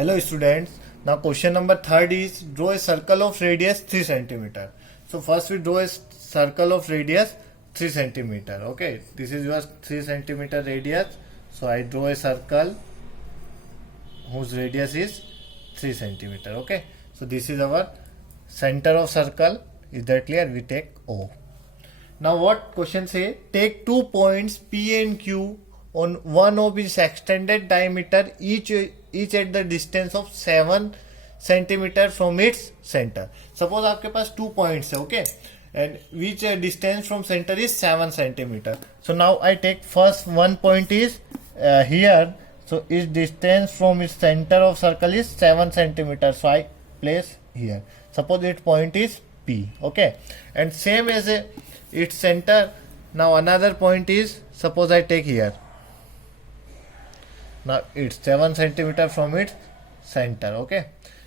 Hello students. Now question number third is draw a circle of radius 3 centimeter. So first we draw a circle of radius 3 centimeter. Okay, this is your 3 centimeter radius. So I draw a circle whose radius is 3 centimeter. Okay, so this is our center of circle. Is that clear? We take O. Now what question say? Take 2 points P and Q on one of its extended diameter each at the distance of 7 centimeter from its center. Suppose आपके पास 2 points है, okay, and which distance from center is 7 centimeter. So now I take first one point is here. So its distance from its center of circle is 7 centimeter. So I place here. Suppose its point is P, okay, and same as its center. Now another point is, suppose I take here. Now it's 7 centimeter from its center, okay.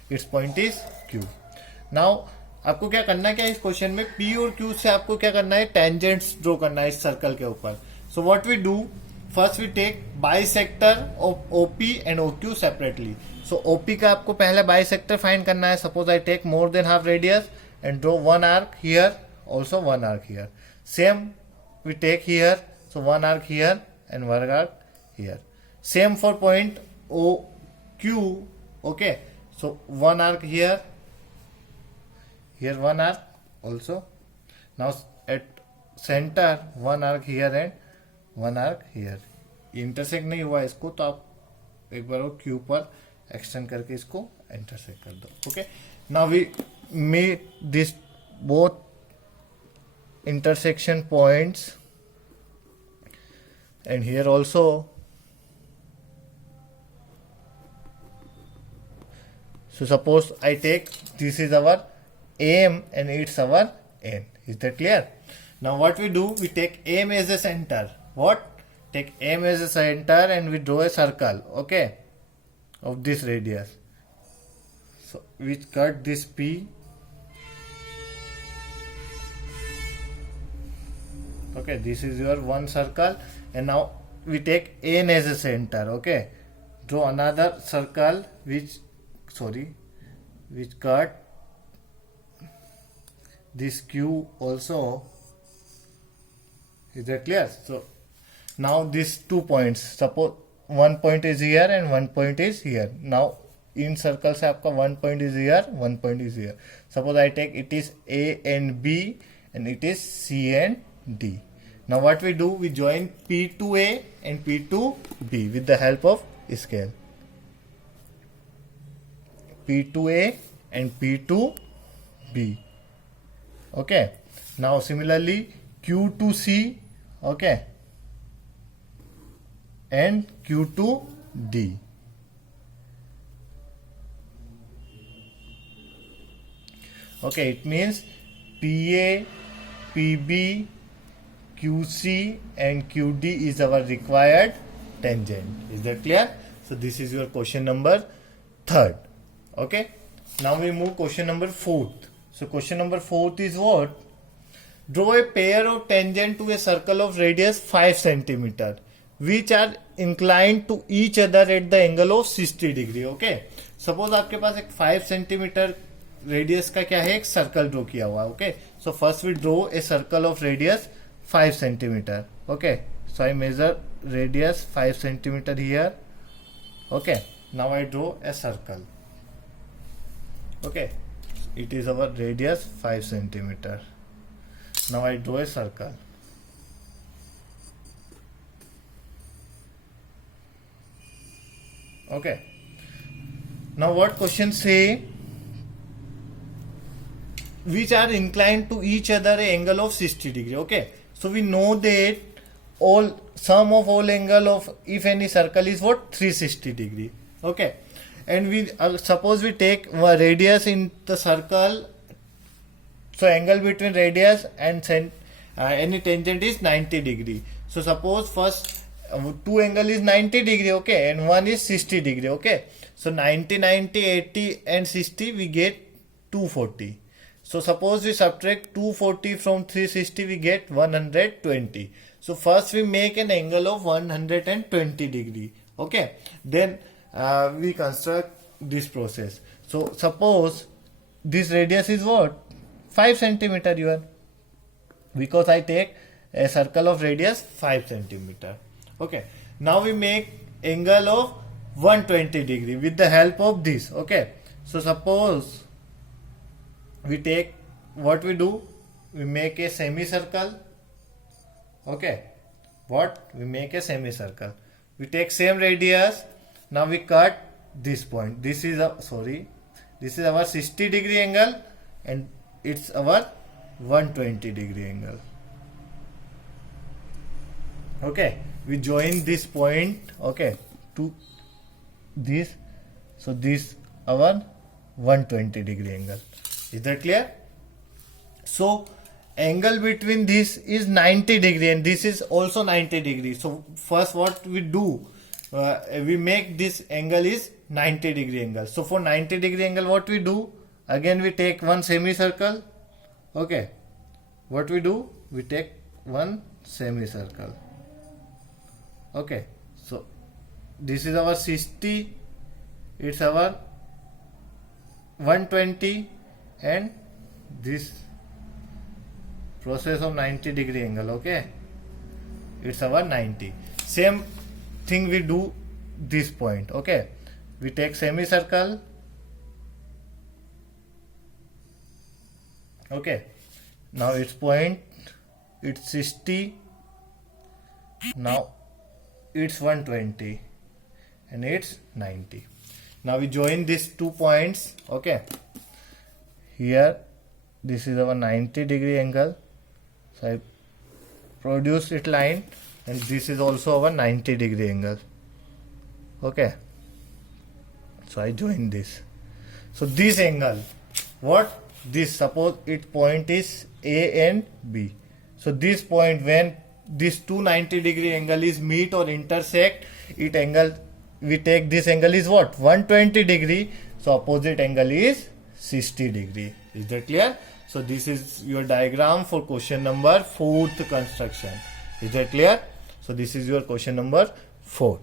Its point is Q. Now आपको क्या करना है, क्या इस question में P और Q से आपको क्या करना है, टेंजेंट्स ड्रॉ करना है इस सर्कल के ऊपर. So what we do, first we take bisector of OP and OQ separately. So OP का आपको पहले बाइसेक्टर फाइंड करना है. Suppose I take more than half radius and draw one arc here, also one arc here. Same we take here, so one arc here and one arc here. Same for point OQ, okay. So one arc here, here one arc also. Now at center one arc here and one arc here. Intersect नहीं हुआ इसको, तो आप एक बार वो Q पर extend करके इसको इंटरसेक्ट कर दो, okay. Now we meet this both intersection points and here also. So suppose I take, this is our AM and it's our N. Is that clear? Now what we do, we take AM as a center. What? Take AM as a center and we draw a circle, okay, of this radius. So we cut this P. Okay, this is your one circle, and now we take N as a center, okay. Draw another circle which cut this Q also. Is that clear? So now these 2 points, suppose one point is here and one point is here. Now in circle से आपका one point is here, one point is here. Suppose I take it is A and B and it is C and D. Now what we do, we join P to A and P to B with the help of scale. P to A and P to B, okay. Now similarly Q to C, okay, and Q to D. Okay, it means PA, PB, QC and QD is our required tangent. Is that clear? So this is your question number 3rd. Okay, now we move question number 4th. So question number 4th is what? Draw a pair of tangent to a circle of radius 5 centimeter which are inclined to each other at the angle of 60 degree. Okay, suppose आपके पास एक 5 centimeter radius का क्या है, एक circle draw किया हुआ. Okay, so first we draw a circle of radius 5 centimeter. Okay, so I measure radius 5 centimeter here. Okay, now I draw a circle. Okay, it is our radius 5 centimeter. Now I draw a circle. Okay, now what question say, which are inclined to each other a angle of 60 degree. Okay, so we know that all sum of all angle of if any circle is what, 360 degree. Okay, and we suppose we take radius in the circle. So angle between radius and any tangent is 90 degree. So suppose first two angle is 90 degree, okay, and one is 60 degree. Okay, so 90, 90, 80 and 60 we get 240. So suppose we subtract 240 from 360, we get 120. So first we make an angle of 120 degree. Okay, then we construct this process. So suppose this radius is what? 5 centimeter here, because I take a circle of radius 5 centimeter. Okay. Now we make angle of 120 degree with the help of this. Okay. So suppose we take, what we do, we make a semicircle. Okay. What? We make a semicircle. We take same radius. Now we cut this point. This is our 60 degree angle, and it's our 120 degree angle. Okay. We join this point, okay, to this. So this our 120 degree angle. Is that clear? So angle between this is 90 degree and this is also 90 degree. So first what we do, we make this angle is 90 degree angle. So for 90 degree angle, what we do, again we take one semicircle. Okay, what we do, we take one semicircle. Okay, so this is our 60, it's our 120, and this process of 90 degree angle. Okay, it's our 90. Same thing we do this point. Okay, we take semicircle. Okay, now its point, it's 60. Now it's 120 and it's 90. Now we join these 2 points. Okay, here this is our 90 degree angle, so I produce it line, and this is also our 90 degree angle. Okay, so I join this. So this angle, what, this, suppose its point is A and B. So this point, when this 290 degree angle is meet or intersect, it angle, we take this angle is what, 120 degree. So opposite angle is 60 degree. Is that clear? So this is your diagram for question number 4th construction. Is that clear? So this is your question number 4.